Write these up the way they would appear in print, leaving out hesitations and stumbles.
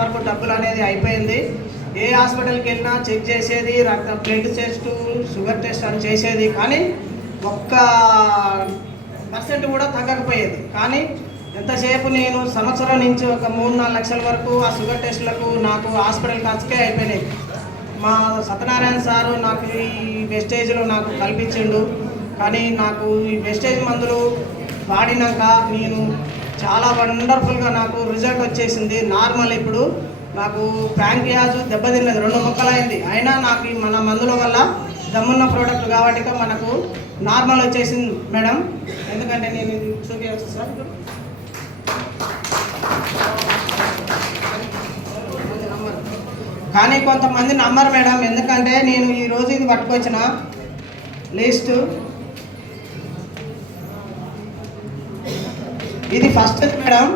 వరకు డబ్బులు అనేది అయిపోయింది. ఏ హాస్పిటల్కి వెళ్ళినా చెక్ చేసేది, బ్లడ్ టెస్ట్, షుగర్ టెస్ట్ అని చేసేది, కానీ ఒక్క % కూడా తగ్గకపోయేది. కానీ ఎంతసేపు నేను సంవత్సరం నుంచి ఒక 3-4 లక్షల వరకు ఆ షుగర్ టెస్టులకు నాకు హాస్పిటల్ ఖర్చుకే అయిపోయినాయి. మా సత్యనారాయణ సారు నాకు ఈ వెస్టేజ్లో నాకు కల్పించిండు. కానీ నాకు ఈ వెస్టేజ్ మందులు వాడినాక నేను చాలా వండర్ఫుల్గా నాకు రిజల్ట్ వచ్చేసింది. నార్మల్ ఇప్పుడు నాకు ప్యాంక్రియాజ్ దెబ్బతిన్నది, 2 ముక్కలైంది. అయినా నాకు మన మందుల వల్ల దమ్మున్న ప్రోడక్ట్ కాబట్టి మనకు నార్మల్ వచ్చేసింది మేడం. ఎందుకంటే నేను ఇది చూపించవచ్చు సార్. కానీ కొంతమంది నమ్మరు మేడం. ఎందుకంటే నేను ఈరోజు ఇది పట్టుకొచ్చిన లిస్ట్. ఇది ఫస్ట్ మేడం,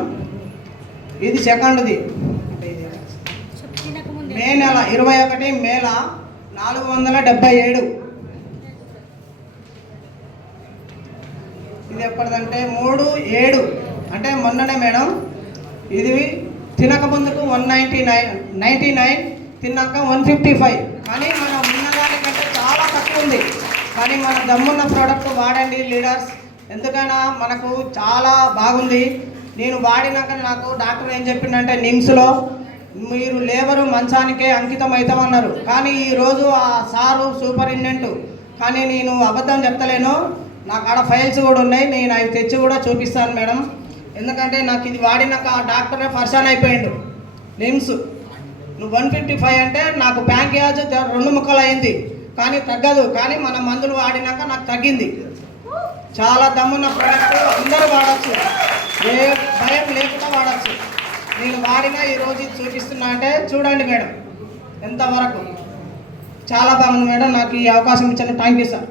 ఇది సెకండ్ది. మే నెల 21 మేల 477. ఇది ఎప్పటిదంటే 3/7 అంటే మొన్ననే మేడం. ఇది తినక ముందుకు 199, తిన్నాక 155. కానీ మనం ఉన్నదానికంటే చాలా తక్కువ ఉంది. కానీ మన దమ్మున్న ప్రోడక్ట్ వాడండి లీడర్స్, ఎందుకైనా మనకు చాలా బాగుంది. నేను వాడినాక నాకు డాక్టర్ ఏం చెప్పిండంటే, నిమ్స్లో మీరు లేబరు మంచానికే అంకితం అవుతామన్నారు. కానీ ఈరోజు ఆ సారు సూపరింటెండెంట్, కానీ నేను అబద్ధం చెప్తలేను, నా కాడ ఫైల్స్ కూడా ఉన్నాయి, నేను అవి తెచ్చి కూడా చూపిస్తాను మేడం. ఎందుకంటే నాకు ఇది వాడినాక ఆ డాక్టరే పర్సన్ అయిపోయిండు. నిమ్స్ నువ్వు 155 అంటే నాకు ప్యాంక్రియాజ్ 2 ముక్కలు అయింది, కానీ తగ్గదు. కానీ మన మందులు వాడినాక నాకు తగ్గింది. చాలా దమ్మున్న ప్రోడక్ట్, అందరూ వాడచ్చు, ఏ భయం లేకుండా వాడచ్చు. నేను వాడినా ఈరోజు చూపిస్తున్నా అంటే చూడండి మేడం ఎంతవరకు చాలా బాగుంది మేడం. నాకు ఈ అవకాశం ఇచ్చాను. Thank you sir.